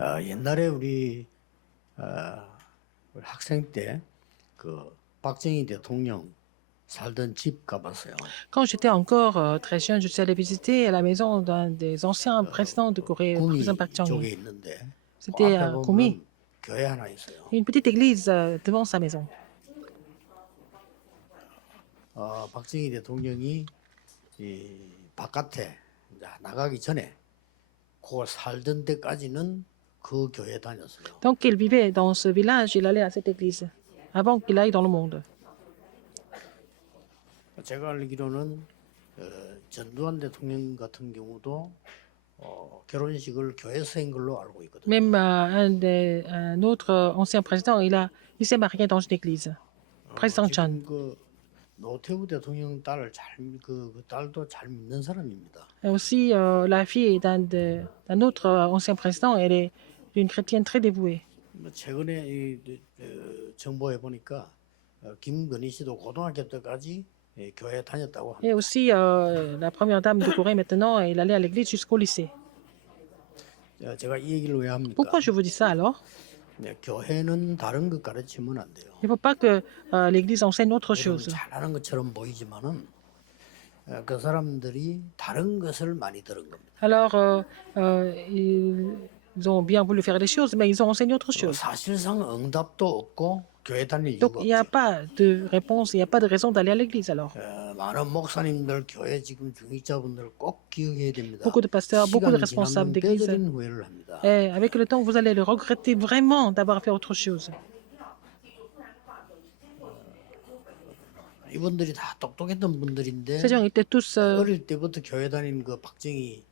옛날에 우리 학생 때 그 박정희 대통령 살던 집 가봤어요. Quand j'étais encore très jeune, je suis allée visiter la maison d'un des anciens présidents de Corée, le président 구미 Park 쪽에 Chung-hee. 있는데 그 C'était 앞에 Koumi, 보면 교회 하나 있어요. une petite église devant sa maison. 박정희 대통령이 이 바깥에 이제 나가기 전에 그 살던 데까지는 그 교회 다녔어요. Tant qu'il vivait dans ce village, il allait à cette église, avant qu'il aille dans le monde. 제가 알기로는 전두환 대통령 같은 경우도 결혼식을 교회에서 한 걸로 알고 있거든요. Même un autre ancien président, il s'est marié dans une église. Président Chan. 지금 그 노태우 대통령 그 딸도 잘 믿는 사람입니다. Et aussi, la fille d'un autre ancien président, elle est une chrétienne très dévouée. 최근에 정보에 보니까 김건희 씨도 고등학교 때까지 교회 다녔다고 합니다. Et aussi, la première dame de Corée maintenant, elle allait à l'église jusqu'au lycée. 제가 이 얘기를 왜 합니까? Pourquoi je vous dis ça alors? 교회는 다른 것 가르치면 안 돼요. Il ne faut pas que l'église enseigne autre 여러분 chose. 잘하는 것처럼 보이지만은 그 사람들이 다른 것을 많이 들은 겁니다. Alors, ils ont bien voulu faire des choses, mais ils ont enseigné autre chose. 사실상 응답도 없고 교회 다닐 Donc, 이유가 il n'y a 없죠. pas de réponse, il n'y a pas de raison d'aller à l'église alors. 많은 목사님들 교회 지금 중직자분들 꼭 기억해야 됩니다. Beaucoup de pasteurs, beaucoup de 시간이 responsables 지나면 d'église. 뼈저린 후회를 합니다. Et avec le temps, vous allez le regretter vraiment d'avoir fait autre chose. 이분들이 다 똑똑했던 분들인데 Ces gens étaient tous 어릴 때부터 교회 다닌 그 박정희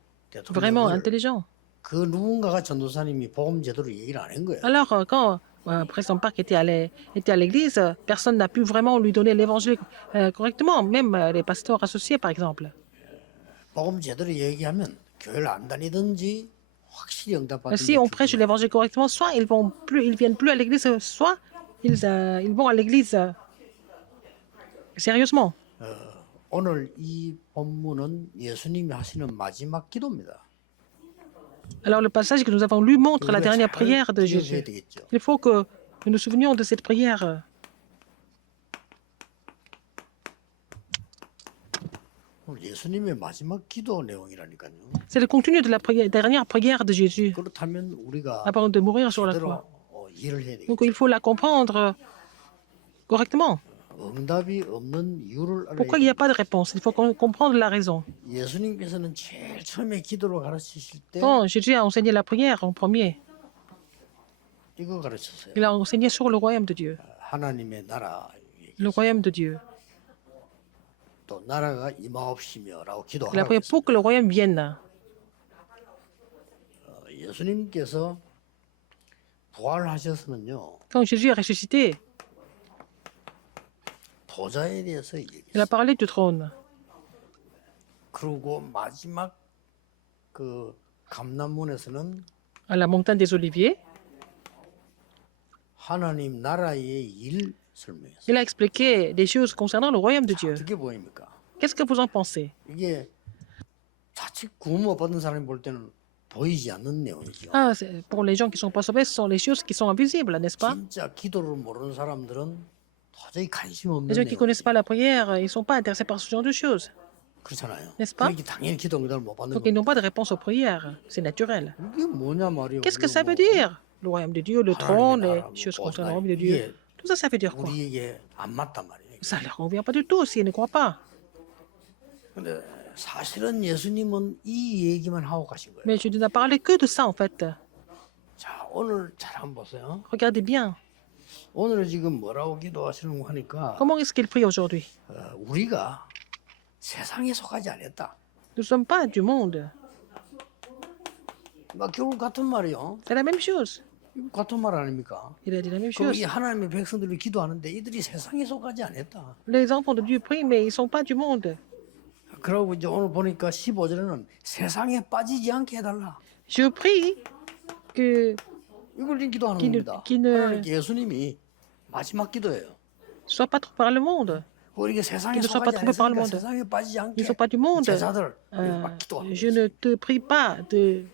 vraiment 대통령을 intelligents. 그 누군가가 전도사님이 복음 제대로 얘기를 안 한 거예요. Alors, quand président Park était à l'église, personne n'a pu vraiment lui donner l'évangile correctement, même les pasteurs associés, par exemple. 복음 제대로 얘기하면 교회를 안 다니든지 확실히 응답받는 Si on prêche l'évangile correctement, soit ils viennent plus à l'église, soit ils vont à l'église sérieusement. 오늘 이 본문은 예수님이 하시는 마지막 기도입니다. Alors, le passage que nous avons lu montre la 우리가 dernière 잘 prière de 기억해야 Jésus. 되겠죠. Il faut que nous nous souvenions de cette prière. 오늘 예수님의 마지막 기도 내용이라니까요. C'est le contenu de la dernière prière de Jésus 그렇다면 우리가 avant de mourir sur la 제대로 croix. 이해를 해야 되겠죠. Donc, il faut la comprendre correctement. 응답이 없는 이유를 알아야 Pourquoi il n'y a 돼요. pas de réponse? Il faut comprendre la raison. 예수님께서는 제일 처음에 기도를 가르치실 때 Quand Jésus a enseigné la prière en premier, 이거 가르쳤어요. il a enseigné sur le royaume de Dieu. 하나님의 나라 Le royaume de Dieu. 또 나라가 임하옵시며라고 Il a 기도하라고 prié 했어요. pour que le royaume vienne. 예수님께서 부활하셔서는요 Quand Jésus est ressuscité, 보좌에 대해서 il a 얘기했어요. parlé du trône. 그리고 마지막 그 감람문에서는 À la montagne des Oliviers, 하나님 나라의 일 설명했어요. il a expliqué des choses concernant le royaume de Dieu. 어떻게 보입니까? Qu'est-ce que vous en pensez? 이게 자칫 구원 못 받은 사람이 볼 때는 보이지 않는 내용이죠. Ah, pour les gens qui ne sont pas sauvés, ce sont les choses qui sont invisibles, n'est-ce pas? 진짜 기도를 모르는 사람들은 도저히 관심 Les 없는 gens qui ne 내용. connaissent pas la prière, ils ne sont pas intéressés par ce genre de choses. 그렇잖아요. N'est-ce pas? 그러니까 당연히 기도 응답을 못 받는 Donc, ils 거예요. n'ont pas de réponse aux prières. C'est naturel. 이게 뭐냐 말이에요. Qu'est-ce que 우리가 ça veut 뭐 dire? Le royaume de Dieu, le trône, les choses concernant le royaume de Dieu. 이게 Tout ça, ça veut dire quoi? 우리에게 안 맞단 말이에요. Ça ne leur convient pas du tout s'ils ne croient pas. 근데 사실은 예수님은 이 얘기만 하고 가신 거예요. Mais je ne parlé que de ça, en fait. 자, 오늘 잘 한번 보세요. Regardez bien. 오늘 지금 뭐라고 기도하시는 거 하니까 Comment est-ce qu'ils prient aujourd'hui? 우리가 세상에 속하지 않았다. Nous ne sommes pas du monde. 막 결국 같은 말이요. C'est la même chose. 이거 같은 말 아닙니까? Il a dit la même 그럼 chose. 이 하나님의 백성들이 기도하는데 이들이 세상에 속하지 않았다. Les enfants de Dieu prient, mais ils ne sont pas du monde. 그러고 이제 오늘 보니까 15절에는 세상에 빠지지 않게 해달라. Je prie que 이걸 지금 기도하는 qui ne- 겁니다. qui ne- 하나님 예수님이 마지막 기도예요. ne soient pas trompés par le monde. 우리가 세상에 qui ne soient pas 속하지 trompés par le 않으니까 monde. 세상에 빠지지 않게 Ils ne sont pas du monde. 제자들 우리가 막 기도하는 Je 거예요. ne te prie pas de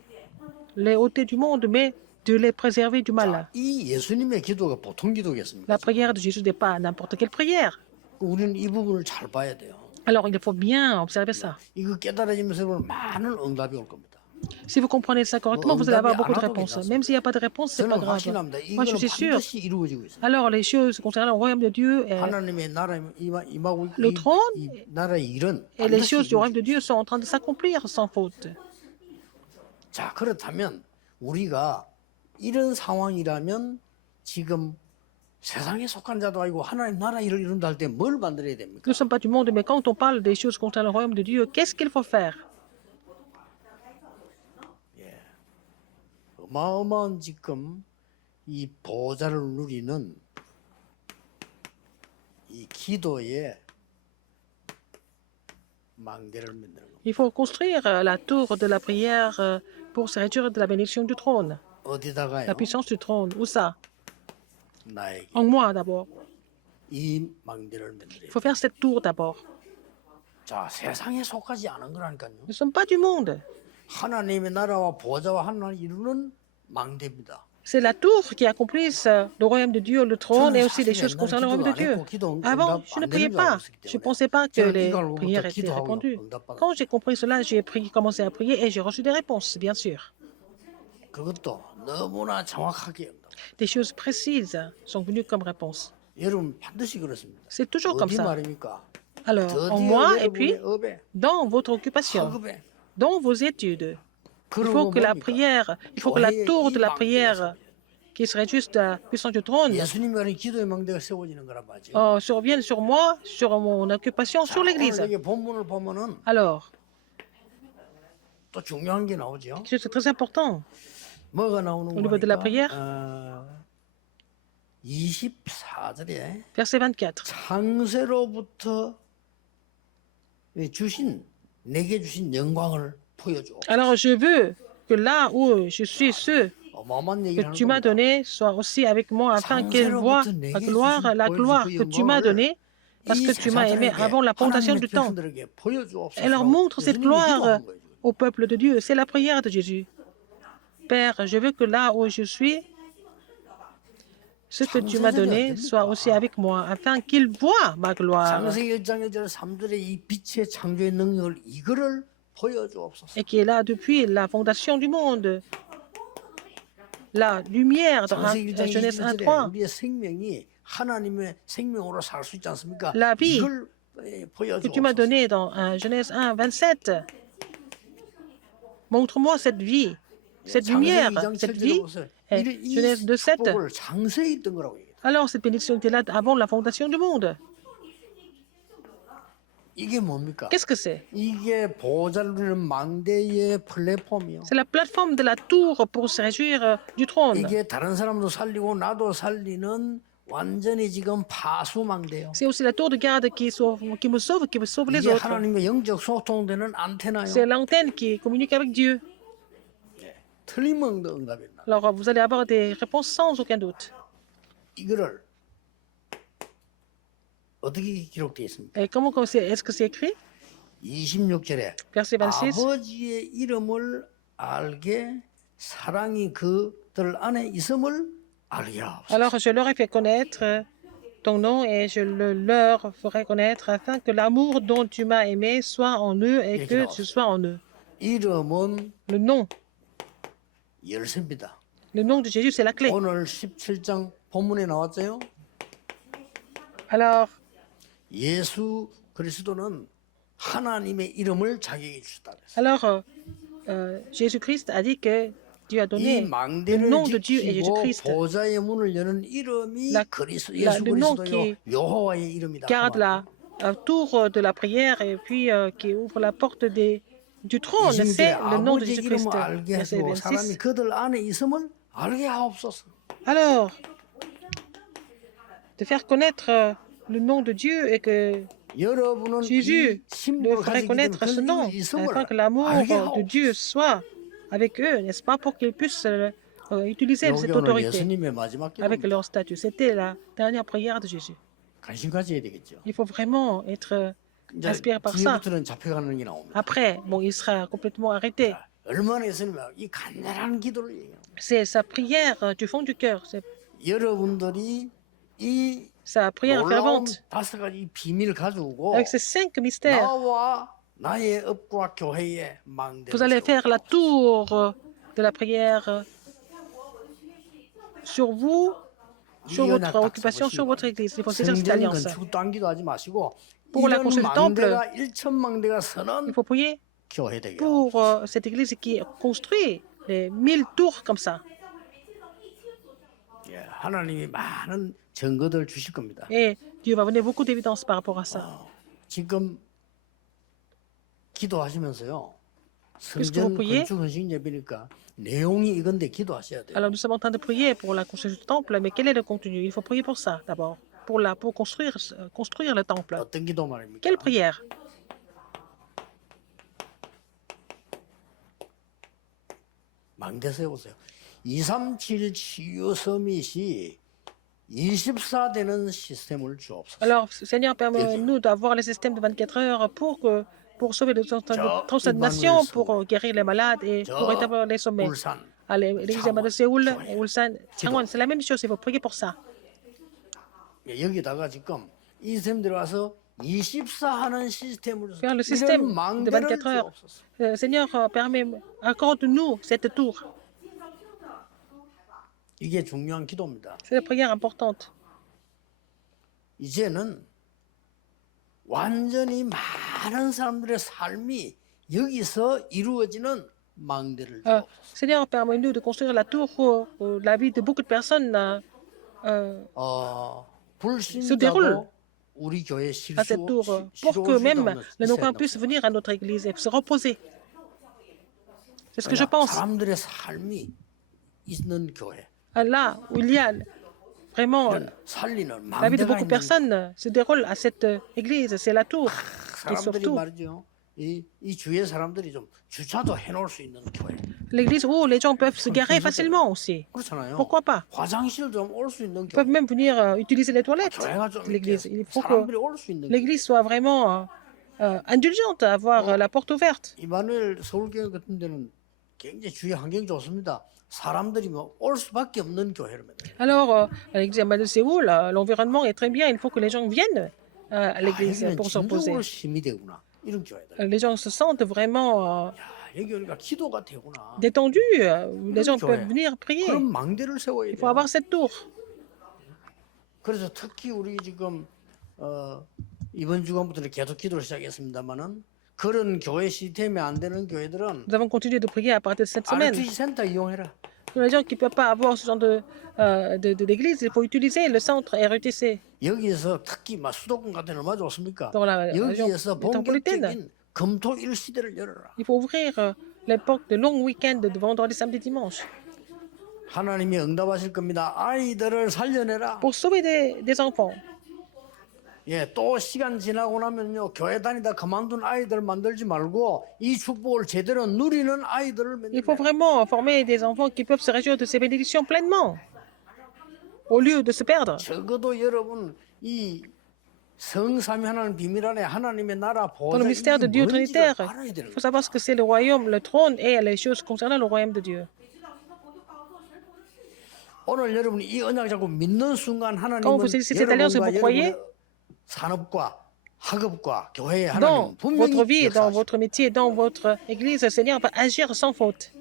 les ôter du monde, mais de les préserver du mal. 자, 이 예수님의 기도가 보통 기도겠습니까? La prière de Jésus n'est pas n'importe quelle prière. 우리는 이 부분을 잘 봐야 돼요. Alors, il faut bien observer ça. 이거 깨달아지면서 보면 많은 응답이 올 겁니다. Si vous comprenez ça correctement, vous allez avoir beaucoup de réponses. Même s'il n'y a pas de réponse, ce n'est pas 저는 grave. 확신합니다. Moi, je 이거는 suis sûr. 반드시 이루어지고 있어요. Alors, les choses concernant le royaume de Dieu 하나님의 나라에 임하고 Le trône 이 나라의 일은 et les 반드시 choses du 이루어져요. royaume de Dieu sont en train de s'accomplir sans faute. 자, 그렇다면 우리가 이런 상황이라면 지금 세상에 속한 자도 아니고 하나님 나라 일을 이룬다 할 때 뭘 만들어야 됩니까? Nous ne sommes pas du monde, mais quand on parle des choses concernant le royaume de Dieu, qu'est-ce qu'il faut faire? 어마어마한 지금 이 보좌를 누리는 이 기도의 망대를 만드는 겁니다. Il faut construire la tour de la prière pour se réjouir de la bénédiction du trône, 어디다가요? la puissance du trône. Où ça? 나에게 En moi d'abord. 이 망대를 만들어야 Il faut faire cette tour d'abord. 자, 세상에 속하지 않은 거라니까요. Nous ne sommes pas du monde. 하나님의 나라와 보좌와 하나님을 이루는 망대입니다. C'est la tour qui accomplisse le royaume de Dieu, le trône et aussi les choses concernant le royaume de Dieu. Avant, je ne priais pas. Je ne pensais pas que les prières étaient répondues. Quand j'ai compris cela, j'ai commencé à prier et j'ai reçu des réponses, bien sûr. 그것도 너무나 정확하게 응답. Des choses précises sont venues comme réponse. 여러분 반드시 그렇습니다. C'est toujours comme 어디 ça. 말입니까? Alors, en 드디어 moi et puis 여러분의 업에 dans votre occupation, 학업에 dans vos études. Il 그러고 faut que la 뭡니까? prière, il faut que la tour de la prière, qui serait juste la puissance du trône, 예수님이 가는 기도의 망대가 세워지는 거란 말이죠. survienne sur moi, sur mon occupation, sur l'Église. 오늘 여기 본문을 보면은 Alors, 또 중요한 게 나오죠. c'est très important. 뭐가 나오는 Au niveau de la 거니까 prière? 24절에 Verset 24. 창세로부터 주신 내게 주신 영광을 보여줘. Alors, je veux que là où je suis, ceux 어마어마한 que 얘기를 하는 tu m'as 겁니다. donné soient aussi avec moi afin qu'ils voient la gloire que tu m'as donnée parce que tu m'as aimé avant la fondation du temps. Elle leur montre cette gloire au peuple de Dieu. C'est la prière de Jésus. Père, je veux que là où je suis, ce que tu m'as donné soit aussi avec moi afin qu'ils voient ma gloire 창세기 1장 1절 3절의 이 빛의 창조의 능력을 이거를 보여주옵소서. et qui est là depuis la fondation du monde. La lumière dans 창세기 1장 Genèse 1, 21절에 3. 우리의 생명이 하나님의 생명으로 살 수 있지 않습니까? La vie 이걸 que tu m'as 보여주옵소서. donnée dans Genèse 1, 27. Montre-moi cette vie, cette lumière, 창세기 2장 cette 7절에 vie. 보세요. Et 이 Genèse 2, 7. 축복을 창세에 있던 거라고 얘기해요. Alors cette bénédiction était là avant la fondation du monde. 이게 뭡니까? Qu'est-ce que c'est? 이게 보좌를 누리는 망대의 플랫폼이요. C'est la plateforme de la tour pour se réjouir du trône. 이게 다른 사람도 살리고 나도 살리는 완전히 지금 파수망대요. C'est aussi la tour de garde qui me sauve les 이게 autres. 하나님과 영적 소통되는 안테나요. C'est l'antenne qui communique avec Dieu. 틀림없는 응답이다. Alors vous allez avoir des réponses sans aucun doute. 이거를 어떻게 기록되어 있습니까? Et est-ce que c'est écrit? 26절에 Verset 26. 아버지의 이름을 알게 사랑이 그들 안에 있음을 알게 하옵소서. Alors je leur ai fait connaître ton nom et je le leur ferai connaître afin que l'amour dont tu m'as aimé soit en eux et que tu sois en eux. 이름은 Le nom 열쇠입니다. Le nom de Jésus, c'est la clé. 오늘 17장 본문에 나왔어요. Alors, 예수 그리스도는 하나님의 이름을 자기에게 주셨다 그랬어요. alors Jésus-Christ a dit que Dieu a 이 donné le 망대를 nom de Dieu et 지키고 Jésus-Christ 보좌의 문을 여는 이름이 La- 예수 le nom 그리스도요 qui 여호와의 이름이다. garde la tour de la prière et puis qui ouvre la porte du trône. C'est le nom de 아버지 Jésus-Christ. 이름을 알게 Verset 하시고 사람이 26. 그들 안에 있음을 알게 하옵소서. Alors, de faire connaître le nom de Dieu et que 여러분은 Jésus 이 신분을 leur ferait 가지기 때문에 connaître ce nom, 그 있음을 afin que l'amour 알게 de 하옵소서. Dieu soit avec eux, n'est-ce pas, pour qu'ils puissent utiliser 여기 cette 오늘 autorité 예수님의 마지막 avec 기도입니다. leur statut. C'était la dernière prière de Jésus. 관심 가져야 되겠죠. Il faut vraiment être 이제 inspiré par ça. 뒤부터는 잡혀가는 게 나옵니다. Après, bon, il sera complètement arrêté. 얼마나 했으면 이 간절한 기도를 얘기해요. C'est sa prière du fond du cœur, c'est 여러분들이 이 sa prière 놀라운 fervente. 5가지 비밀을 가지고 Avec ces 5 mystères, 나와 나의 업과 교회의 vous 망대를 allez faire 세우고 la tour de la prière sur vous, sur 이 votre 연약 딱 occupation, sur 잡으시고 votre église. Il faut saisir cette 성전 alliance. 건축도 안 기도하지 마시고 Pour la 이런 construction du temple, 망대가 1,000망대가 il 서는 faut prier 교회 되게 pour cette église qui construit les 1000 tours comme ça. 예, 하나님이 많은 증거들 주실 겁니다. Et Dieu va donner beaucoup d'évidence par rapport à ça. 지금 기도하시면서요. Puisque 성전 vous priez, 건축 헌신 예배니까 내용이 이건데 기도하셔야 돼요. alors nous sommes en train de prier pour la construction du temple, mais quel est le contenu? Il faut prier pour ça d'abord, pour construire le temple. 어떤 기도 말입니까? Quelle prière? 망대 세우세요. 237 치유 서밋이 24되는 시스템을 주옵소서. Alors, Seigneur, permets-nous d'avoir le système de 24 heures pour sauver les nations, pour guérir les malades et pour établir les sommets. 울산, À l'église de Séoul et Ulsan, Changwon, c'est la même chose, il faut prier pour ça. 예, 여기다가 지금 이 시스템 들어가서 24하는 시스템을 Faire le 이런 système de 망대를 24 heures. 주옵소서. Seigneur, accorde-nous cette tour. 이게 중요한 기도입니다. C'est la prière importante. 이제는 완전히 많은 사람들의 삶이 여기서 이루어지는 망대를 주옵소서. Seigneur, permets-nous de construire la tour pour la vie de beaucoup de personnes 불신자도 우리 교회 à cette tour, pour que même les non-croyants puissent venir à notre église et se reposer. C'est ce que je pense. 사람들의 삶이 있는 교회. Là où il y a vraiment 살리는 la vie de 망대가 beaucoup de 있는 personnes se déroule à cette église, c'est la tour. Et 사람들이 surtout, 말이죠. 이 주위에 사람들이 좀 주차도 해놓을 수 있는 교회. l'église où les gens peuvent se garer facilement aussi. 그렇잖아요. Pourquoi pas? 화장실 좀 올 수 있는 Ils peuvent 교회. même venir utiliser les toilettes 교회가 좀 de l'église. 이렇게 Il faut que 사람들이 올 수 있는 교회. l'église soit vraiment indulgente à avoir la porte ouverte. 이마누엘 서울교회 같은 데는 굉장히 주위 환경이 좋습니다. 사람들이 올 수밖에 없는 교회입니다. Alors, à l'église de Séoul, l'environnement est très bien. Il faut que les gens viennent à l'église 여기는 pour se reposer. 진정으로 힘이 되구나. 이런 교회들. Les gens se sentent vraiment 여기 오니까 기도가 되구나. détendus. Les gens peuvent venir prier. 그런 망대를 세워야 Il 돼요. faut avoir cette tour. 그래서 특히 우리 지금 이번 주간부터 계속 기도를 시작했습니다만은 그런 교회 시스템이 안 되는 교회들은 Nous avons continué de prier à partir de cette semaine. RTC 센터 이용해라. Pour les gens qui ne peuvent pas avoir ce genre d'église, il faut utiliser le centre RUTC 여기에서 특히 막 수도권 같은 데 얼마나 좋습니까? dans la région 여기에서 métropolitaine. 본격적인 금토일 시대를 열어라. Il faut ouvrir les portes de longs week-ends de vendredi, samedi, dimanche 하나님이 응답하실 겁니다. 아이들을 살려내라. pour sauver des enfants. 예, 또 시간 지나고 나면요 교회 다니다 그만둔 아이들 만들지 말고 이 축복을 제대로 누리는 아이들을 Il faut 만들라. vraiment former des enfants qui peuvent se réjouir de ces bénédictions pleinement au lieu de se perdre. 적어도 여러분 이 성삼위 하나님 비밀 안에 하나님의 나라 Dans le 보좌 mystère de 이게 Dieu 뭔지를 trinitaire, 알아야 il 되는 faut 거예요. savoir ce que c'est le royaume, le trône et les choses concernant le royaume de Dieu. 오늘 여러분이 이 언약 잡고 믿는 순간 Quand 하나님은 vous saisissez cette alliance et 여러분과 vous croyez, 여러분의 산업과 학업과 교회의 dans 하나님 분명히 votre vie, dans 역사하시고 votre métier, dans votre église, le Seigneur va agir sans faute.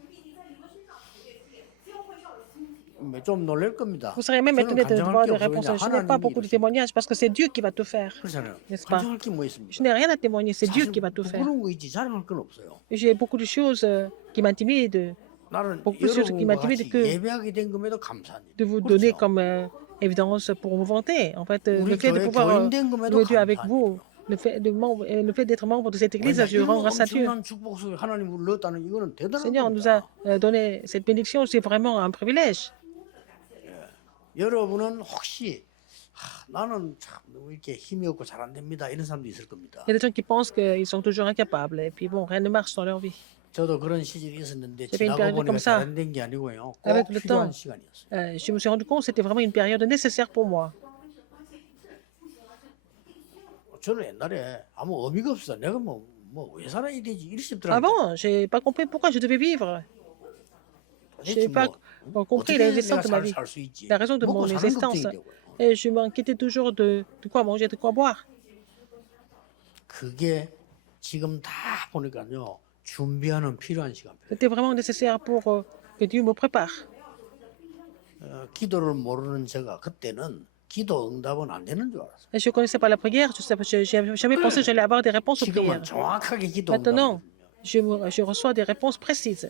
좀 놀랄 겁니다. Vous serez même 저는 étonné de 간증할 voir 게 des 없어요. réponses. 왜냐, Je n'ai pas 하나님이 beaucoup de 이루시는 témoignages parce que c'est Dieu qui va tout faire. 그렇잖아요. n'est-ce pas? 간증할 게 뭐 있습니까? Je n'ai rien à témoigner, c'est Dieu 사실 qui va tout faire. 부끄러운 거 있지 자랑할 건 없어요. J'ai beaucoup de choses qui m'intimident, 나는 beaucoup de choses qui 여러분과 m'intimident 같이 que 예배하게 된 것에도 감사합니다. de vous donner 그렇죠? comme évidence pour vous vanter. En fait, 우리 le fait de 교회 pouvoir 교인된 것에도 louer Dieu avec 감사합니다. vous, le fait d'être membre de cette église, 왜냐, je rends 이런 grâce à Dieu. 엄청난 축복 속에 하나님 우리를 넣었다는 이거는 Le 대단한 Seigneur nous 겁니다. a donné cette bénédiction, c'est vraiment un privilège. 여러분은 혹시 나는 참 너무 이렇게 힘이 없고 잘 안 됩니다 이런 사람도 있을 겁니다. Il y a des gens qui pensent qu'ils sont toujours incapables et puis bon, rien ne marche dans leur vie. 저도 그런 시절이 있었는데 J'avais une 지나고 période 보니까 comme ça. 잘 안 된 게 아니고요. 꼭 Avec le 필요한 temps. 시간이었어요. Je me suis rendu compte que c'était vraiment une période nécessaire pour moi. 저는 옛날에 아무 의미가 없어. 내가 뭐 뭐 왜 살아야 되지 이렇게 싶더라고요. Avant, j'ai pas compris pourquoi je devais vivre. Je n'ai pas compris les raisons de ma vie, 살 수 있지? la raison de 먹고 mon 사는 existence. 걱정이 되고요. Et je m'inquiétais toujours de quoi manger, de quoi boire. 그게 지금 다 보니까요. 준비하는 필요한 시간. C'était vraiment nécessaire pour que Dieu me prépare. 기도를 모르는 제가 그때는 기도 응답은 안 되는 줄 알았어요. Et je ne connaissais pas la prière, je n'avais jamais pensé que j'allais avoir des réponses aux prières. 지금은 정확하게 기도 Maintenant, 응답을 je reçois des réponses précises.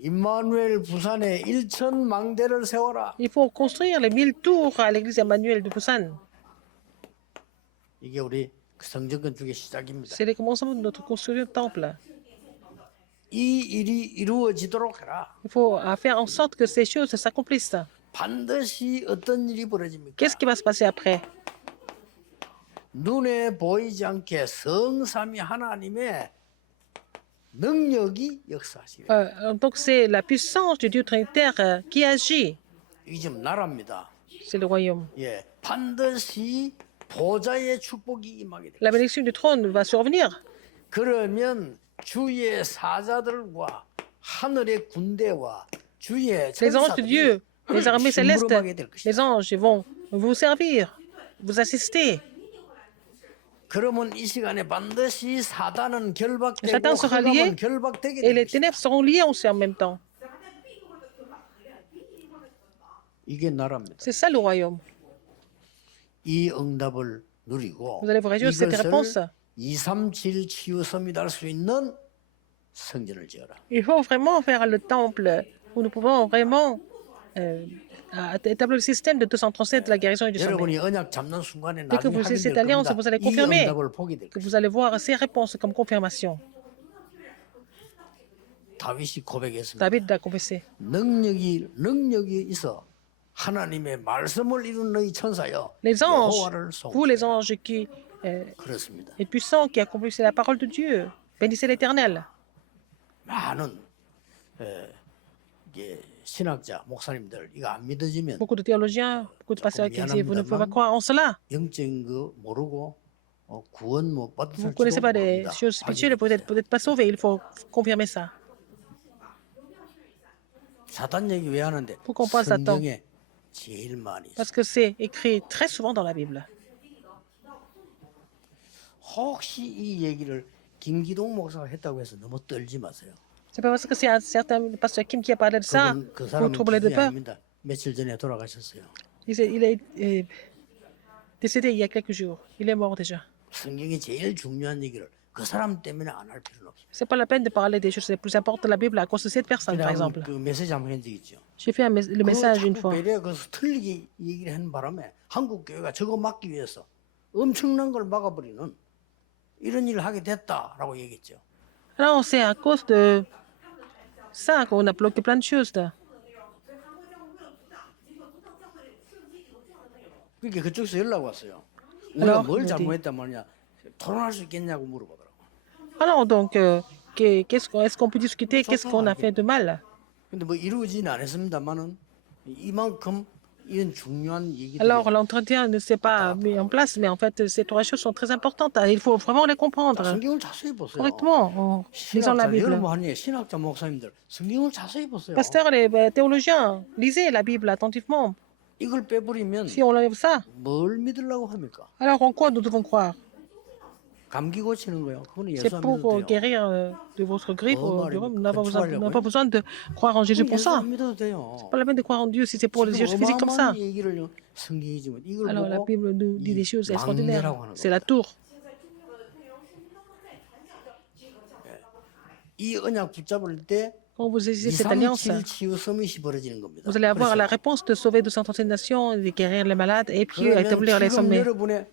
임마누엘 부산에 1천 망대를 세워라. Il faut construire les 1000 tours à l'église Emmanuel de Busan. 이게 우리 성전 건축의 시작입니다. C'est le commencement de notre construction de temple. 이 일이 이루어지도록 해라. Il faut faire en sorte que ces choses s'accomplissent. 반드시 어떤 일이 벌어집니까? Qu'est-ce qui va se passer après? 눈에 보이지 않게 성삼위 하나님의 능력이 역사하시게. Donc c'est la puissance du Dieu Trinitaire qui agit. 이게 지금 나라입니다. C'est le royaume. 예, 반드시 보좌의 축복이 임하게 돼. La bénédiction du trône va survenir. 그러면 주의 사자들과 하늘의 군대와 주의 Les anges de Dieu, les armées célestes, 심부름하게 될 것이다. les anges vont vous servir, vous assister. 그러면 이 시간에 반드시 사단은 결박되고 Satan sera lié 흑암은 결박되게 et 될 les 것이다. ténèbres seront liées aussi en même temps. 이게 나라입니다. C'est ça le royaume. 이 응답을 누리고 Vous allez vous réjouir de cette réponse. 이것을 237 치유섬이 할 수 있는 성전을 지어라. Il faut vraiment faire le temple où nous pouvons vraiment établir le système de 237 de la guérison et du sommeil. 여러분이 언약 잡는 순간에 Dès que 나중에 vous 하게 avez cette 될 alliance, 겁니다. vous allez 이 confirmer 응답을 보게 될 que 것이다. vous allez voir ces réponses comme confirmation. 다윗이 고백했습니다. David a confessé. 능력이 있어 하나님의 말씀을 이룬 너희 천사여 Les anges, 여호와를 vous les 송축하라. anges qui 그렇습니다. êtes puissants, qui accomplissez la parole de Dieu, bénissez l'Éternel. 많은 이게 신학자 목사님들 이거 안 믿어지면 Beaucoup de théologiens, beaucoup de pasteurs qui disent vous ne pouvez pas croire en cela. 영적인 거 모르고 구원 못 Vous ne 받을지도 connaissez pas des 모릅니다. choses spirituelles, peut-être pas sauvés. Il faut confirmer ça. 사단 얘기 왜 하는데 Pourquoi on parle Satan? 성경에 제일 많이 있어요. Parce que c'est écrit très souvent dans la Bible. 혹시 이 얘기를 김기동 목사가 했다고 해서 너무 떨지 마세요. C'est pas parce que c'est un certain pasteur Kim qui a parlé de ça, 그 vous 사람은 troublez de 기준이 peur. 아닙니다. 며칠 전에 돌아가셨어요. Il est décédé il y a quelques jours. Il est mort déjà. 성경이 제일 중요한 얘기를 그 사람 때문에 안 할 필요는 없어요. C'est pas la peine de parler des choses les plus importantes de la Bible à cause de cette personne, par exemple. 그 메시지 한번 한 적 있죠. J'ai fait le message une fois. 베레아 거기서 틀리게 얘기를 하는 바람에 한국 교회가 저거 막기 위해서 엄청난 걸 막아버리는 이런 일을 하게 됐다라고 얘기했죠. Alors, c'est à cause de ça qu'on a bloqué plein de choses. 그러니까 그쪽에서 연락 왔어요. 우리가 Alors, 뭘 il a dit- 잘못했단 말이냐. 토론할 수 있겠냐고 물어보더라고. Alors, donc, est-ce qu'on peut discuter? Qu'est-ce qu'on a fait de mal? 근데 뭐 이루어지는 않았습니다만은 이만큼 이런 중요한 얘기들이 Alors, l'entretien ne s'est pas mis en place, mais en fait, ces trois choses sont très importantes. Il faut vraiment les comprendre 성경을 자세히 보세요. correctement en lisant la 신학자 Bible. 여러분 아니 신학자 목사님들 성경을 자세히 보세요. Pasteurs et théologiens, lisez la Bible attentivement. 이걸 빼버리면 Si on enlève ça, 뭘 믿으려고 합니까? alors en quoi nous devons croire? 감기 고치는 거요. 그거는 C'est 예수 안 pour 믿어도 돼요. guérir de votre grippe Oh, ou du rhume. On Marie, n'a pas besoin de croire en Jésus pour 예수 ça. 안 믿어도 돼요. Pas la peine de croire en Dieu si c'est pour les choses physiques comme ça. 어마어마한 얘기를 성경이 지금 이걸 Alors la 보고 Bible nous dit des choses extraordinaires. 망대라고 하는 C'est 거예요. la tour. 이 언약 붙잡을 때 Quand vous saisissez cette alliance, 237 치유 서밋이 벌어지는 겁니다. vous allez avoir 그래서 la réponse de sauver 237 nations, de guérir les malades et puis 그러면 établir les 지금 sommets. 여러분의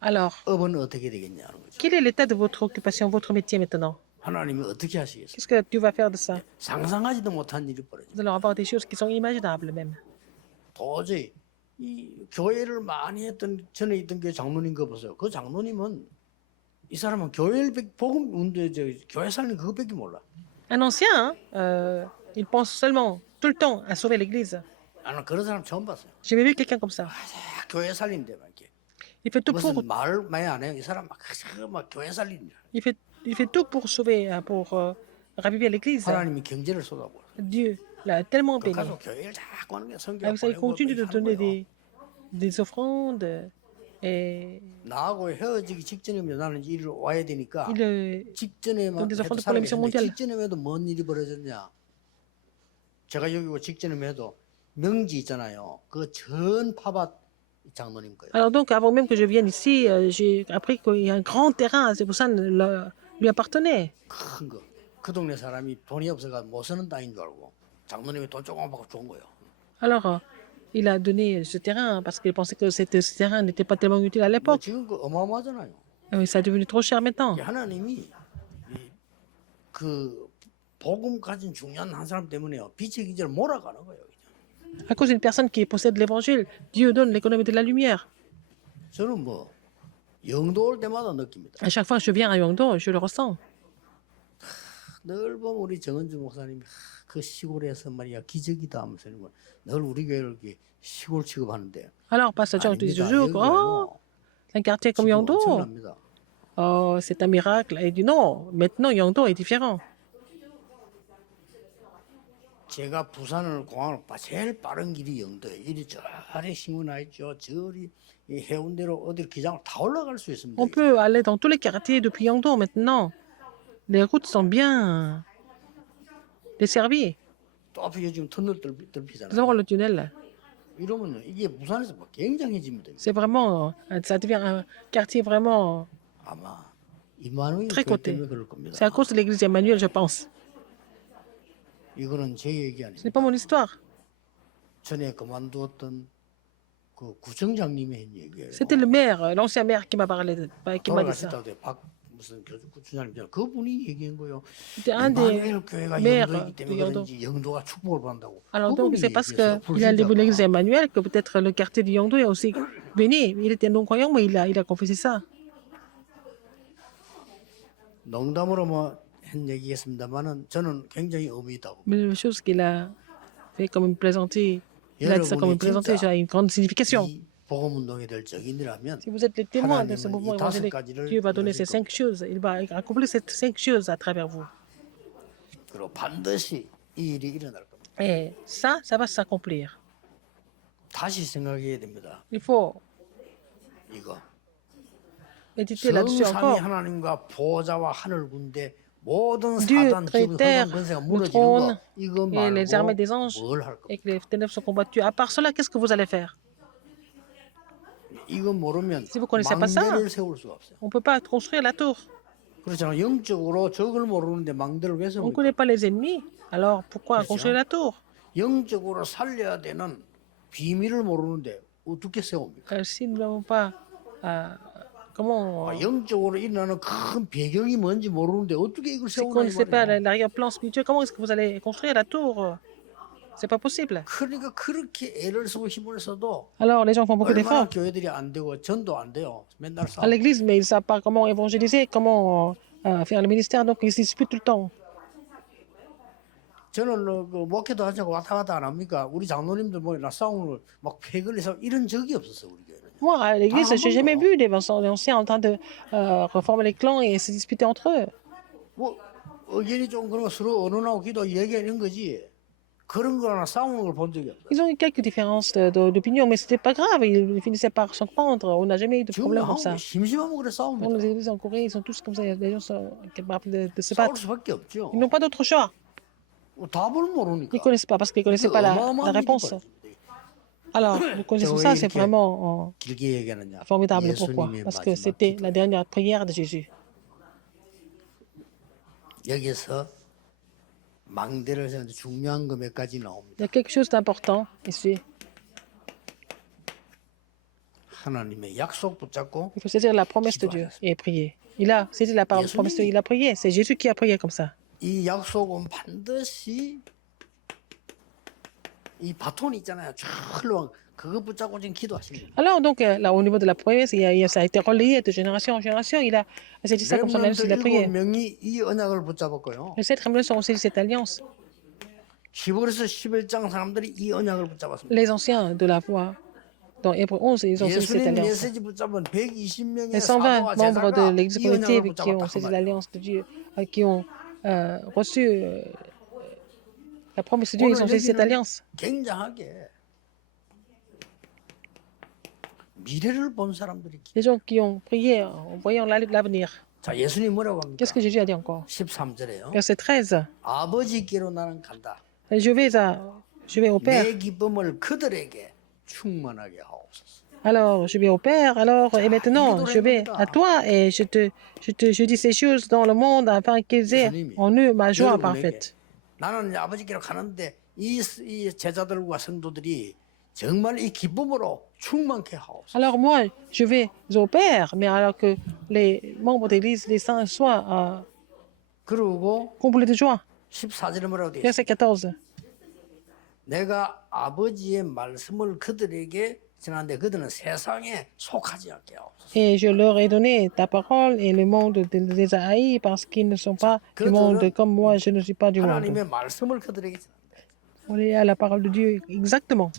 Alors, 업은 어떻게 되겠냐는 거죠. quel est l'état de votre occupation, votre métier maintenant? 하나님이 어떻게 하시겠어요? Qu'est-ce que tu vas faire de ça? 상상하지도 못한 일이 벌어져. Vous allez avoir des choses qui sont inimaginables même. 도저히 이 교회를 많이 했던 전에 있던 게 장로님 거 보세요. 그 장로님은 이 사람은 교회를 복음 운동 교회 살린 그것밖에 몰라. Un ancien, il pense seulement tout le temps à sauver l'Église. 나는 그런 사람 처음 봤어요. J'ai jamais vu quelqu'un comme ça. 교회 살린데 막 이렇게 Il fait tout pour. 무슨 말 많이 안 해요. 이 사람 막 교회 살린다. il fait tout pour sauver, pour raviver l'Église. 하나님이 경제를 쏟아부어. Dieu l'a tellement béni. 가서 교회를 자꾸 하는 게 성경 Avec ça, il 보내고 continue de 하는 donner 거예요. des offrandes et 나하고 헤어지기 직전이면 나는 이리로 와야 되니까 il 직전에만 donne des 해도 offrandes pour la mission 살아겠는데 mondiale. 직전에 해도 뭔 일이 벌어졌냐? 제가 여기 오 직전에 해도 명지 있잖아요. 그 전 파밭 장로님 거예요. Alors donc, avant même que je vienne ici, j'ai appris qu'il y a un grand terrain, c'est pour ça que lui appartenait. 큰 거. 그 동네 사람이 돈이 없어가 못 쓰는 땅인 줄 알고 장로님이 돈 조금 받고 준 거예요. Alors, il a donné ce terrain parce qu'il pensait que ce terrain n'était pas tellement utile à 뭐 l'époque. 지금 그 어마어마하잖아요. Mais ça est devenu trop cher maintenant. 하나님이 그 복음 가진 중요한 한 사람 때문에요. 빛의 기제를 몰아가는 거예요. 그냥. À cause d'une personne qui possède l'évangile, Dieu donne l'économie de la lumière. 저는 뭐 영도 올 때마다 느낍니다. À chaque fois que je viens à Yongdo, je le ressens. 늘 보면 우리 정은주 목사님이 그 시골에서 말이야 기적이다 하면서 늘 우리 교회를 이렇게 시골 취급하는데 Alors, Pasteur John te dit 아닙니다. toujours, 여기가요. oh, un quartier comme 지금 Yongdo, 엄청납니다. oh, c'est un miracle. Et il dit non, maintenant Yongdo est différent. 제가 부산을 공항을 제일 빠른 길이 영도예요. 이리 저리 신문화 있죠. 저리 이 해운대로 어디 기장을 다 올라갈 수 있습니다. On peut aller dans tous les quartiers depuis Yongdo maintenant. Les routes sont bien desservies. 또 앞에 요즘 터널 Nous 뚫히잖아요. avons le tunnel. 이러면 이게 부산에서 막 굉장해집니다. C'est vraiment, ça devient un quartier vraiment 아마 이만원이 très 교회 coté. 때문에 그럴 겁니다. C'est à cause de l'église Emmanuel, je pense. 이거는 제 얘기 Ce n'est 아닙니다. pas mon histoire. 전에 그만두었던 그 구청장님이 한 얘기예요. C'était le maire, l'ancien maire qui m'a parlé, qui m'a dit ça. 돌아가셨다고 박 무슨 교주 구청장님 그분이 얘기한 거예요. C'était un des 이마누엘 교회가 maires 영도이기 de 때문에 Yongdo. 그런지 영도가 축복을 받는다고. Alors donc, 그분이 c'est parce 얘기했어요. qu'il a 불신자가. l'église Emmanuel que peut-être le quartier de Yongdo est aussi béni. Il était non-croyant, mais il a confessé ça. 농담으로 뭐한 얘기겠습니다만은 저는 굉장히 의미 있다고. Mais la chose qu'il a fait comme une plaisanterie, il a dit ça comme une plaisanterie, ça a une grande signification. 이 복음 운동에 될 적인이라면 Si vous êtes les témoins de ce 하나님은 mouvement 이 다섯 évangélique, 가지를 Dieu va donner ces 이루실 5 choses. Il va accomplir ces 5 choses à travers vous. 그리고 반드시 이 일이 일어날 겁니다. Et ça va s'accomplir. 다시 생각해야 됩니다. Il faut 이거 méditer là-dessus 성삼위 encore. 하나님과 보좌와 하늘 군대 모든 Dieu, 사단 기업 terre, 흑암 권세가 le 무너지는 trône 거 이거 et les armées des 말고 anges 뭘 할 겁니까? et que les ténèbres sont combattues. À part cela, qu'est-ce que vous allez faire? 이거 모르면 Si vous connaissez pas ça, 망대를 세울 수가 없어요. on ne peut pas construire la tour. 그렇잖아요. 영적으로 적을 모르는데 망대를 왜 On ne 세웁니까? connaît pas les ennemis. Alors pourquoi construire la tour? 영적으로 살려야 되는 비밀을 모르는데 어떻게 세웁니까? Si nous n'avons pas... comment... 영적으로 일어나는 큰 배경이 뭔지 모르는데 어떻게 이걸 Si vous ne 세우냐 이 connaissez pas 말이에요. l'arrière-plan spirituel, comment est-ce que vous allez construire la tour? C'est pas possible. 그러니까 그렇게 애를 쓰고 힘을 써도 Alors les gens font beaucoup 얼마나 d'efforts 교회들이 안 되고 전도 안 돼요. 맨날 à 싸워. l'église, mais ils ne savent pas comment évangéliser, comment faire le ministère, donc ils se disputent tout le temps. 저는 그 목회도 하지 않고 왔다 갔다 안 합니까? 우리 장로님들 뭐나 싸움을 막 패걸려서 이런 적이 없었어 우리 교회는. Moi, à l'église, Ah, je n'ai jamais bon. vu des anciens en train de reformer les clans et se disputer entre eux. 뭐 의견이 좀 그런 거 서로 언론하고 기도 얘기하는 거지. 그런 거나 싸우는 걸 본 적이 없어. Ils ont eu quelques différences d'opinion, mais c'était pas grave, ils finissaient par s'entendre. On n'a jamais eu de 지금 problème comme ça. 한국 심심하면 그래 Dans 싸웁니다. les églises en Corée, ils sont tous comme ça, les gens sont capables de se 싸울 battre. 수밖에 없죠. Ils n'ont pas d'autre choix. 답을 모르니까. Ils ne connaissent pas parce qu'ils ne connaissaient pas la réponse. Alors, nous connaissons ça, c'est vraiment 길게 얘기하느냐. formidable. Pourquoi? 예수님의 Parce que 마지막 c'était 기도. la dernière prière de Jésus. 여기서 망대를 세는데 중요한 거 몇 가지 나옵니다. Il y a quelque chose d'important ici. 하나님의 약속 붙잡고 Il faut saisir la promesse de Dieu et prier. Il a saisi la parole de promesse de Dieu, il a prié. C'est Jésus qui a prié comme ça. 이 약속은 반드시 이 바톤 있잖아요. 쫙 흘러간 그거 붙잡고 지금 기도하시는 거예요. Alors, donc, là, au niveau de la promesse, ça a été relayé de génération en génération. Il a saisi ça comme ça, même s'il a prié. 7명이 이 언약을 붙잡았고요. Les 7 remnants ont saisi cette alliance. 히브리서 11장 사람들이 이 언약을 붙잡았습니다. Les anciens de la voix Dans Hébreux 11, ils ont saisi cette 예수님 alliance. 메시지 붙잡은 120명의 Les 120 사도와 membres de 제자가 l'Église 이 언약을 primitive qui ont 붙잡았단 saisi 말이에요. l'alliance de Dieu, qui ont reçu la promesse de Dieu, ils ont 오늘 saisi cette 얘기는 alliance. 굉장하게 미래를 본 사람들이 Les gens qui ont prié en voyant l'avenir. 자, 예수님 뭐라고 합니까? Qu'est-ce que Jésus a dit encore? 13절에요. Verset 13. 아버지께로 나는 간다. Je vais au Père. 내 기쁨을 그들에게 충만하게 하옵소서. Alors, je vais au Père, alors, et maintenant, je vais à toi et je dis ces choses dans le monde afin qu'ils aient en eux ma joie parfaite. 나는 아버지께로 가는데 이 제자들과 성도들이 정말 이 기쁨으로 충만케 하옵소서. Alors moi, je vais au Père, mais alors que les membres de l'Église, les saints, soient 그리고 comblés de joie. 14절에 뭐라고 되어 있어요? Verset 14. 내가 아버지의 말씀을 그들에게 전하는데 그들은 세상에 속하지 않게 하옵소서. Et je leur ai donné ta parole et le monde les a haïs parce qu'ils ne sont pas du monde comme moi, je ne suis pas du monde. 하나님의 말씀을 그들에게 전한다. On est à la parole de Dieu exactement.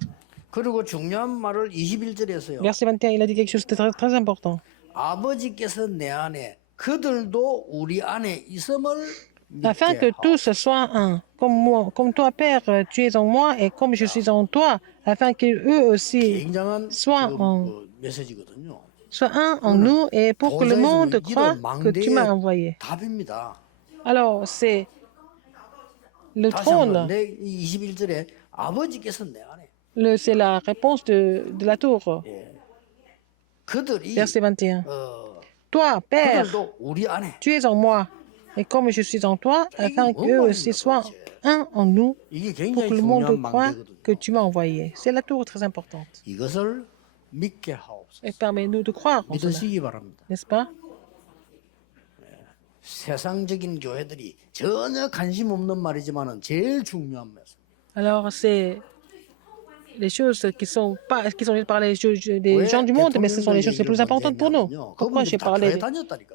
그리고 중요한 말을 21절에서요. Verset 21, il a dit quelque chose de très, très important. 아버지께서 내 안에 그들도 우리 안에 있음을 Afin 믿게 que 하옵소서. tous soient un, comme moi, comme toi, Père, tu es en moi et comme je suis en toi, afin qu'eux aussi 굉장한 soient 메시지거든요. soient un en nous et pour que le monde croie que tu m'as envoyé. 답입니다. Alors, c'est le 다시 한번 trône, 내 21절에 아버지께서 내 안에 c'est la réponse de la tour. 그들이 Verset 21. Toi, Père, 그들도 우리 안에 tu es en moi et comme je suis en toi, afin qu'eux aussi soient un en nous 이게 pour 굉장히 que le monde 중요한 croie que 망대거든요. tu m'as envoyé. C'est la tour très importante. 이것을 믿게 하옵소서. Et permets-nous de croire en cela, 믿으시기 바랍니다. n'est-ce pas? 세상적인 교회들이 전혀 관심 없는 말이지만은 제일 중요한 말씀. Alors, c'est les choses qui sont dites par les gens du monde, mais ce sont les choses les plus importantes pour nous. Pourquoi j'ai parlé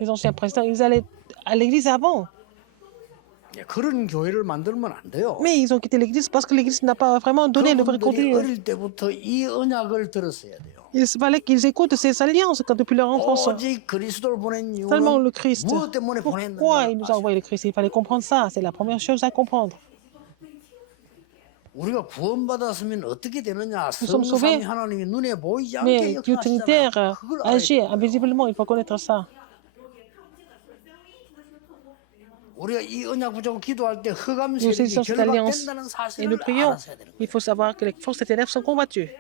des anciens présidents? Ils allaient à l'église avant, 그런 교회를 만들면 안 돼요. mais ils ont quitté l'église parce que l'église n'a pas vraiment donné le vrai 그분들이 contenu. 어릴 때부터 이 언약을 들었어야 돼요. Il fallait qu'ils écoutent ces alliances depuis leur enfance. 오직 그리스도를 보낸 Seulement 이유는 le Christ. 무엇 때문에 Pourquoi il nous a 보냈는가? envoyé le Christ? Il fallait comprendre ça. C'est la première chose à comprendre. 우리가 구원받았으면 어떻게 되느냐? sommes 성삼위 sauvés. 하나님이 눈에 보이지 않게 Mais Dieu 역사하시잖아요. Trinitaire 그걸 알아야 agit 돼요. invisiblement. Il faut connaître ça. 우리가 이 언약 붙잡고 기도할 때 흑암 Nous 세력이 saisissons cette alliance 결박된다는 et 사실을 nous prions. 알았어야 되는 거예요. Il faut savoir que les forces des ténèbres sont combattues.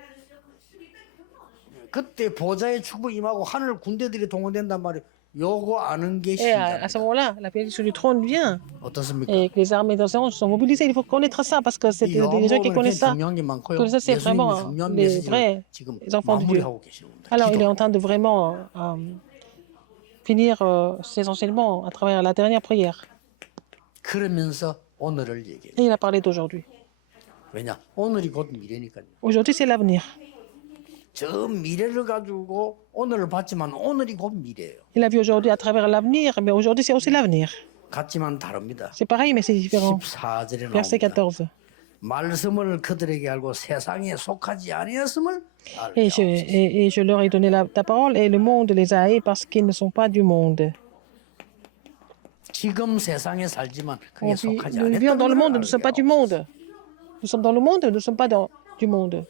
그때 보좌의 축복 임하고 하늘 군대들이 동원된단 말이에요. 요거 아는 게 Et à ce 신자입니다. moment-là, la bénédiction du trône vient 어떻습니까? et que les armées des anges sont mobilisées. Il faut connaître ça parce que c'est 이 des gens qui 요한복음은 connaissent ça. 중요한 게 많고요. Que ça, c'est 예수님이 vraiment 중요한 les 메시지를 vrais 지금 enfants de Dieu. 마무리하고 계시는 겁니다. Alors, il est 기도. en train de vraiment finir ses enseignements à travers la dernière prière. 그러면서 오늘을 얘기해요. Et il a parlé d'aujourd'hui. 왜냐? 오늘이 곧 미래니까요. Aujourd'hui, c'est l'avenir. 저 미래를 가지고 오늘을 봤지만 오늘이 곧 미래예요. Il a vu aujourd'hui à travers l'avenir, mais aujourd'hui, c'est aussi l'avenir. 같지만 다릅니다. C'est pareil, mais c'est différent. 14절에 Verset 나옵니다. 14. 말씀을 그들에게 알고 세상에 속하지 아니었음을 Et 알게 하옵소서. je leur ai donné ta parole et le monde les a haïs parce qu'ils ne sont pas du monde. 지금 세상에 살지만 그게 속하지 Nous vivons dans le monde, nous ne sommes pas 않았다는 du 걸 monde. Nous sommes dans le monde, nous ne sommes pas du monde.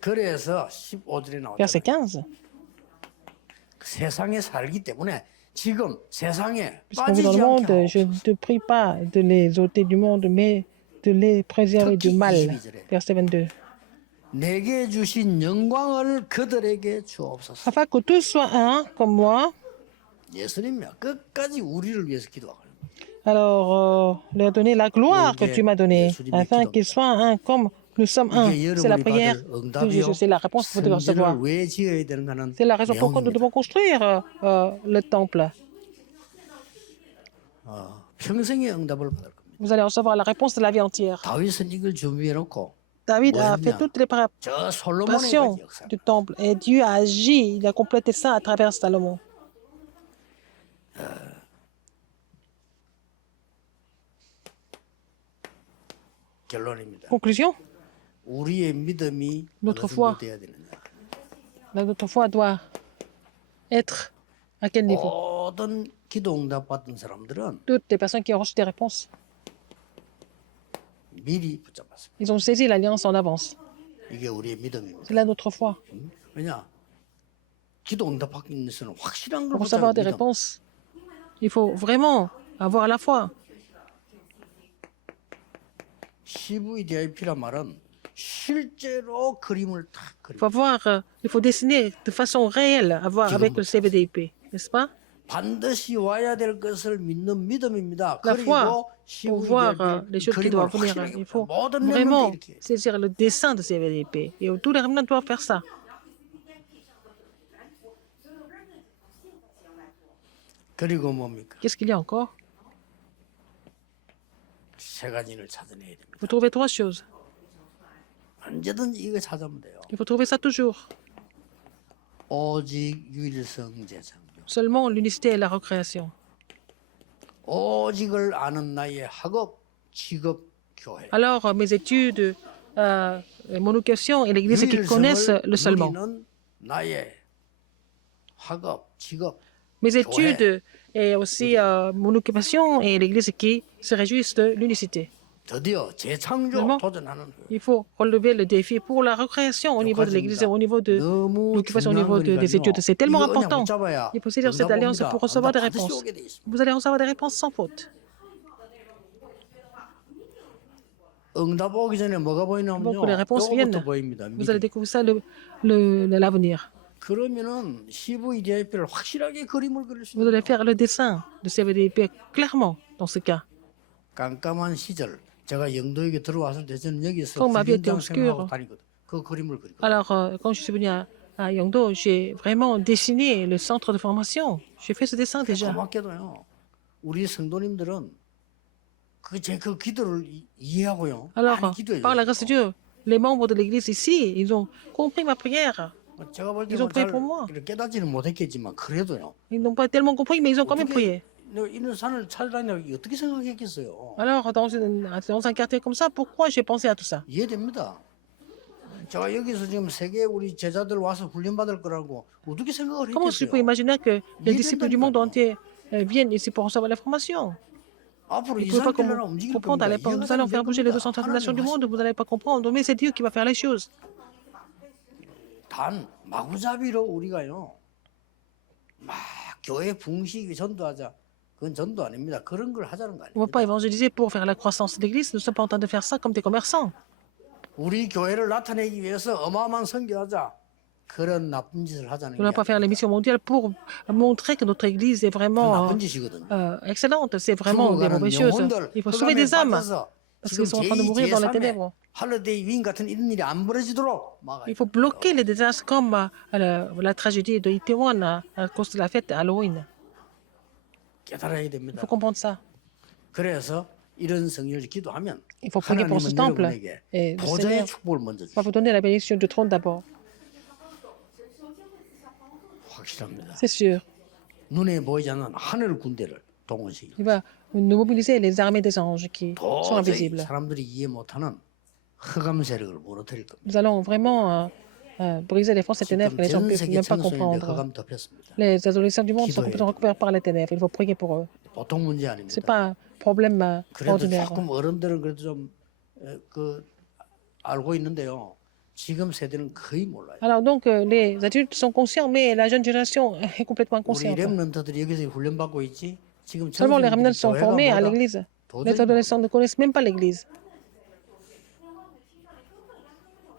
그래서 15절에 나오죠. Verset 15. 세상에 살기 때문에 지금 세상에 Puisqu'on vit dans 빠지지 le monde, 않게 je 하옵소서. ne te prie pas de les ôter du monde, mais de les préserver du mal. Verset 22. 내게 주신 영광을 그들에게 주옵소서. Afin que tous soient un, comme moi. 예수님이 끝까지 우리를 위해서 기도하고 Alors, leur donner la gloire que tu m'as donnée, afin qu'ils soient un comme nous sommes un. C'est la prière de Jésus, c'est la réponse que vous devez recevoir. 왜 지어야 되는가는 C'est la raison pourquoi nous devons construire le temple. 평생의 응답을 받을 겁니다. Vous allez recevoir la réponse de la vie entière. 다윗은 이걸 준비해 놓고 David a fait toutes les 저 솔로몬의 préparations 역사. du temple et Dieu a agi, il a complété ça à travers Salomon. 결론입니다. Conclusion, 우리의 믿음이 Notre 어느 foi. 정도 돼야 되느냐? Notre foi doit être à quel niveau? 모든 기도 응답 받은 사람들은 Toutes les personnes qui ont reçu des réponses, 미리 붙잡았습니다. ils ont saisi l'alliance en avance. 이게 우리의 믿음입니다. C'est là notre foi. 왜냐? 기도 응답 받기 위해서는 확실한 걸 Pour recevoir 붙잡는 des 믿음. réponses, il faut vraiment avoir la foi. CVDIP란 말은 실제로 그림을 딱 그리. Il faut avoir, il faut dessiner de façon réelle, avoir avec le CVDIP, n'est-ce pas? 반드시 와야 될 것을 믿는 믿음입니다. La foi, 그리고 pour voir les choses qui doivent venir, il faut vraiment saisir le dessin de CVDIP. Et tous les remnants doivent faire ça. 그리고 뭡니까? Qu'est-ce qu'il y a encore? 세 가지를 찾아내야 됩니다. Il faut trouver trois choses. 언제든지 이거 찾으면 돼요. Il faut trouver ça toujours. 오직 유일성 재창조. Seulement l'unicité et la recréation. 오직을 아는 나의 학업, 직업, 교회. Alors, mes études, mon éducation et l'Église qui connaissent le seulement. 누리는 나의 학업, 직업. Mes études et aussi mon occupation et l'Église qui se réjouissent de l'unicité. 드디어 재창조 Vraiment, 도전하는 il faut relever le défi pour la recréation au niveau de l'Église, au niveau de l'occupation, au niveau des études. C'est tellement important. Il faut saisir cette alliance pour recevoir des réponses. Vous allez recevoir des réponses sans faute. 응답 오기 전에 뭐가 Bon, 보이냐면요. que les réponses 요것도 viennent, 보입니다. vous allez découvrir ça, l'avenir. 그러면은 CVDIP를 확실하게 그림을 그릴 수 Vous 있어요. allez faire le dessin de CVDIP clairement dans ce cas. 깜깜한 시절 제가 영도에게 들어왔을 때 저는 여기서 Quand ma vie était 훈련장 생활하고 obscure. 다니거든. 그 그림을 그리고 Alors, quand je suis venue à Yangdo, j'ai vraiment dessiné le centre de formation. J'ai fait ce dessin déjà. 고맙게도요. 우리 성도님들은 그 기도를 이해하고요. Alors, 많이 기도해요. par la grâce de Dieu, les membres de l'Église ici, ils ont compris ma prière. 제가 볼 ils ont prié 때는 pour moi. 잘 깨닫지는 못했겠지만 그래도요. Ils n'ont pas tellement compris, mais ils ont quand même prié. 내가 이런 산을 찾아다니고 어떻게 생각했겠어요? Alors, dans un quartier comme ça, pourquoi j'ai pensé à tout ça? 이해됩니다. 제가 여기서 지금 세계 우리 제자들 와서 훈련받을 거라고 어떻게 생각을 Comment je peux 했겠어요? imaginer que les disciples du monde entier viennent ici pour recevoir la formation? 앞으로 Vous ne pouvez pas 이스라엘나라 움직일 comprendre à 겁니다. l'époque. Nous allons faire bouger les 230 nations du monde, vous n'allez pas comprendre. Mais c'est Dieu qui va faire les choses. 단 마구잡이로 우리가요. 막 교회 붕식이 전도하자. 그건 전도 아닙니다. 그런 걸 하자는 거 On ne va 아닙니다. pas évangéliser pour faire la croissance de l'Église. Nous ne sommes pas en train de faire ça comme des commerçants. 우리 교회를 나타내기 위해서 어마어마한 선교하자. 그런 나쁜 짓을 하자는 On ne va 게 pas faire les missions mondiales pour montrer que notre Église est 그 vraiment 나쁜 짓이거든요. excellente. C'est vraiment des mauvaises choses. Il faut sauver des âmes parce qu'ils sont en train de mourir dans les ténèbres. 할러데이 윈 같은 이런 일이 안 벌어지도록 막아야 Il faut bloquer les désastres comme la tragédie de Itaewon à cause de la fête Halloween. 깨달아야 Il 됩니다. faut comprendre ça. 그래서 이런 성령을 기도하면 Il faut prier pour ce 하나님은 temple. 여러분에게 Et le 보좌의 Seigneur 축복을 먼저 va vous donner la bénédiction du trône d'abord. 확실합니다. C'est sûr. 눈에 보이지 않는 하늘 군대를 동원시키고 Il va nous mobiliser les armées des anges qui sont 도저히 invisibles. 사람들이 이해 못하는 흑암 세력을 무너뜨릴 겁니다. Nous allons vraiment briser les forces des ténèbres que les gens ne 전 peuvent 세계 même pas 청소년들 comprendre. 흑암 덮였습니다. Les adolescents du monde sont complètement recouverts par les ténèbres. Il faut prier pour eux. 보통 문제 Ce n'est 아닙니다. pas un problème 그래도 ordinaire. 조금 어른들은 그래도 좀 알고 있는데요. 지금 세대는 거의 몰라요. Alors donc, les adultes sont conscients, mais la jeune génération est complètement 우리 inconsciente. 렘넌트들이 여기서 훈련받고 있지. 지금 Seulement les remnants 청소년들이 sont 교회가 formés à 뭐다 l'église. 도저히 Les adolescents ne connaissent même pas l'église.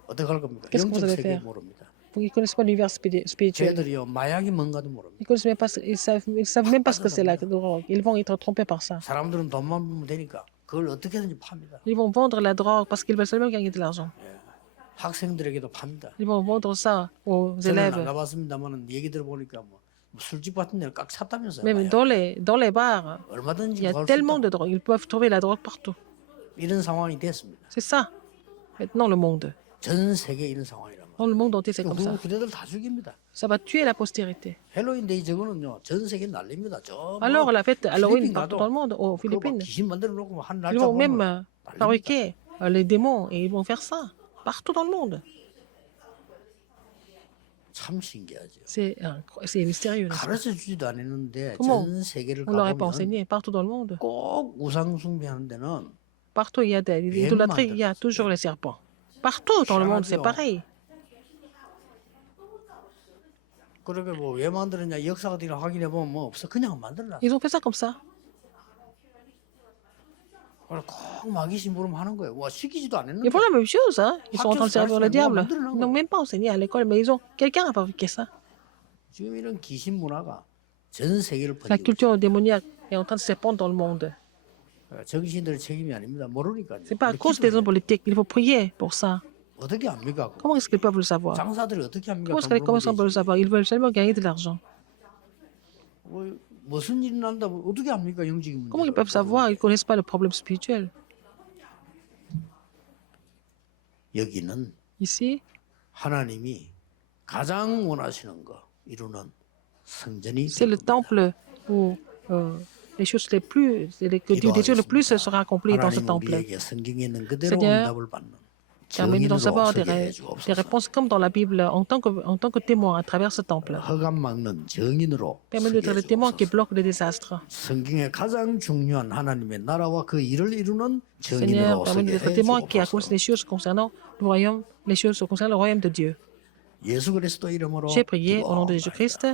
어떻게 할 겁니까? Qu'est-ce que vous 영적 allez 세계 faire? 모릅니다. Ils ne connaissent pas l'univers spirituel. 쟤들이요 마약이 뭔가도 모릅니다. Ils connaissent même pas, ils savent même pas ce que c'est la drogue. Ils vont être trompés par ça. 사람들은 돈만 벌면 되니까 그걸 어떻게든지 팝니다. Ils vont vendre la drogue parce qu'ils veulent seulement gagner de l'argent. 학생들에게도 팝니다. Ils vont vendre ça aux 저는 안 élèves. 가봤습니다만은 얘기 들어보니까 뭐 술집 같은 데를 꽉 찼다면서요. Même 마약. dans les bars, 얼마든지 il y a 구할 수 tellement 있다. de drogue. Ils peuvent trouver la drogue partout. 이런 상황이 됐습니다. C'est ça, maintenant, le monde. 전 세계 이런 상황이란 말이에요. Dans le monde entier, c'est comme ça. 후대들 다 죽입니다. Ça va tuer la postérité. 헬로윈데이 저거는요 전 세계 난립니다. 저 Alors, la fête Halloween 필리핀 partout 가도 dans le monde, aux 그거 막 Philippines, 귀신 만들어 놓고 한 ils 날짜 vont même 보면 fabriquer les démons et ils vont faire ça partout dans le monde. 참 신기하죠. C'est mystérieux. n'est-ce pas? 가르쳐 주지도 않았는데 Comment 전 세계를 On ne l'aurait pas 가보면 enseigné partout dans le monde. 꼭 우상 숭배하는 데는 Partout il y a des idolâtries, il y a toujours les serpents. Partout dans le monde, c'est pareil. 그렇게 뭐 왜 만들었냐 역사들이 확인해 보면 뭐 없어 그냥 만들어놨어. Ils ont fait ça comme ça. 꼭 마귀 심부름 하는 거예요. 와 시키지도 Ils 않았는데. font la même chose. Hein. Ils sont en train de servir le diable. Ils n'ont même pas enseigné à l'école, mais quelqu'un a fabriqué ça. 지금 이런 귀신 문화가 전 세계를 La 퍼지고 culture démoniaque est en train de se répandre dans le monde. 있어요. 정신들 책임이 아닙니다. 모르니까요. C'est pas à cause des hommes politiques. Il faut prier pour ça. 어떻게 합니까? Comment est-ce qu'ils peuvent le savoir? 장사들이 어떻게 합니까? Comment est-ce que les commerçants peuvent le savoir? Ils veulent seulement gagner de l'argent. 무슨 일이 난다고 어떻게 합니까? 영적인 문제. Comment ils peuvent savoir? Ils ne connaissent pas le problème spirituel. 여기는 Ici, 하나님이 가장 원하시는 거 이루는 성전이 c'est le temple où les choses les plus, que Dieu désire le plus sera accompli dans ce 하나님 temple. 우리에게 성경에 있는 그대로 Seigneur, 응답을 받는 Permets-nous d'en 증인으로 savoir 서게 해 주옵소서. des réponses comme dans la Bible en tant que témoin à travers ce temple. 허감 막는 증인으로 Permets-nous 서게 d'être 해 les témoins qui 주옵소서. bloquent les désastres. 성경에 가장 중요한 하나님의 나라와 그 일을 이루는 Seigneur, 증인으로 permets-nous 서게 d'être 해 témoins qui accomplissent 주옵소서. les choses concernant le royaume, les choses concernant le royaume de Dieu. 예수 그리스도 이름으로 J'ai prié au nom de 기도하옵나이다. Jésus-Christ.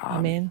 Amen.